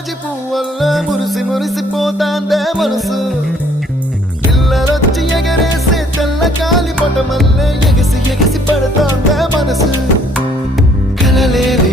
జాజి పువ్వల్ల మురిసి మురిసిపోతాందే మనసు పిల్లలొచ్చి ఎగరేసే తెల్ల కాలి పటమల్లే ఎగిసి ఎగిసి పడతాందే మనసు కలలేని